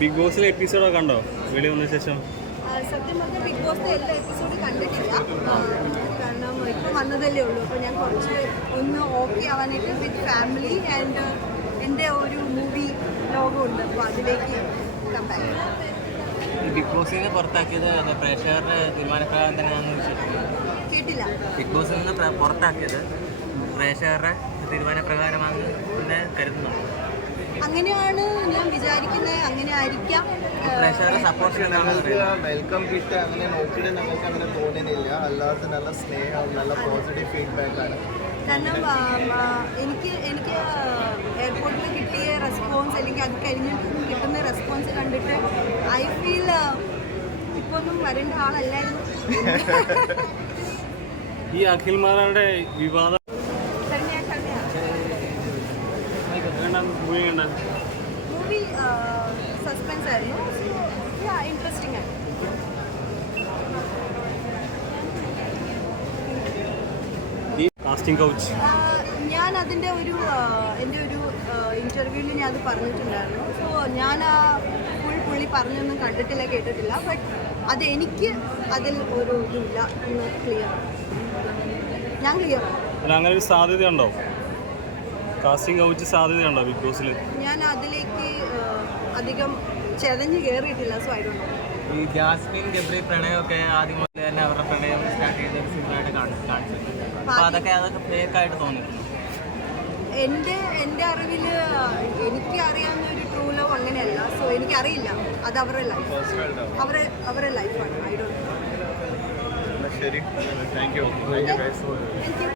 Big ബോസിലെ എപ്പിസോഡൊക്കെ കണ്ടോ വെളി വന്ന ശേഷം? സത്യം പറഞ്ഞാൽ ബിഗ് ബോസിന്റെ എല്ലാ എപ്പിസോഡും കണ്ടിട്ടില്ല. കാരണം ഇപ്പം വന്നതല്ലേ ഉള്ളൂ. അപ്പോൾ ഞാൻ കുറച്ച് ഒന്ന് ഓക്കെ ആവാനായിട്ട് വിത്ത് ഫാമിലി ആൻഡ് എൻ്റെ ഒരു മൂവി ലോകമുണ്ട്. അപ്പോൾ അതിലേക്ക് കമ്പാക്ട് ബിഗ് ബോസിൽ നിന്ന് പുറത്താക്കിയത് പ്രേക്ഷകരുടെ തീരുമാനപ്രകാരം തന്നെയാണെന്ന് വിശ്വസിക്കുന്നു. കേട്ടില്ല. ബിഗ് ബോസിൽ നിന്ന് പുറത്താക്കിയത് പ്രേക്ഷകരുടെ തീരുമാനപ്രകാരമാണെന്ന് പിന്നെ കരുതുന്നു. അങ്ങനെയാണ് ഞാൻ വിചാരിക്കുന്നത്. അങ്ങനെ ആയിരിക്കാം. പ്രേക്ഷകരെ സപ്പോർട്ട് ചെയ്യണമെന്ന് വെൽക്കം കിറ്റ് അങ്ങനെ നോക്കിയിട്ട് നമുക്ക് അങ്ങനെ തോന്നുന്നില്ല. അല്ലാതെ നല്ല സ്നേഹം, നല്ല പോസിറ്റീവ് ഫീഡ്ബാക്കാണ്. കാരണം എനിക്ക് എയർപോർട്ടിൽ കിട്ടിയ റെസ്പോൺസ് അല്ലെങ്കിൽ അത് കഴിഞ്ഞിട്ട് കിട്ടുന്ന റെസ്പോൺസ് കണ്ടിട്ട് ഐ ഫീൽ ഇപ്പോൾ ഒന്നും വരേണ്ട ആളല്ലായിരുന്നു. ഈ അഖിൽമാരുടെ വിവാദം മൂവി സസ്പെൻസ് ആയിരുന്നു. ഇൻട്രസ്റ്റിംഗ് ആയിരുന്നു. ഈ കാസ്റ്റിംഗ് കൗച്ച് ഞാൻ അതിൻ്റെ എൻ്റെ ഒരു ഇൻ്റർവ്യൂവിൽ ഞാൻ അത് പറഞ്ഞിട്ടുണ്ടായിരുന്നു. സോ ഞാൻ ആ പുള്ളി പറഞ്ഞൊന്നും കണ്ടിട്ടില്ല, കേട്ടിട്ടില്ല. ബട്ട് അതെനിക്ക് അതിൽ ഒരു ഇതില്ല എന്ന് ക്ലിയർ. ഞാൻ ക്ലിയറാണ്. അങ്ങനെ ഒരു സാധ്യതയുണ്ടോ? കാസ്റ്റിംഗ് കൗച്ച് സാധ്യതയുണ്ടോ ബിഗ് ബോസിൽ? ഞാൻ അതിലേക്ക് അധികം ചെതഞ്ഞ് കയറിയിട്ടില്ല. So I don't know. ഈ ജാസ്മിൻ ഗബ്രി പ്രണയമൊക്കെ ആദ്യം മുതൽ തന്നെ അവരുടെ പ്രണയം സ്റ്റാർട്ട് ചെയ്ത സിനിമയായിട്ട് കാണിച്ചിട്ടുണ്ട്. അപ്പോൾ അതൊക്കെ ഫേക്കായിട്ട് തോന്നിയിട്ടുണ്ട്. എൻ്റെ അറിവിൽ എനിക്ക് അറിയാവുന്ന ഒരു ട്രൂ ലവ് അങ്ങനെയല്ല. സോ എനിക്കറിയില്ല. അത് അവരുടെ ലൈഫ്, അവരുടെ ലൈഫാണ്. I don't know. ശരി, താങ്ക് യു. Thank you.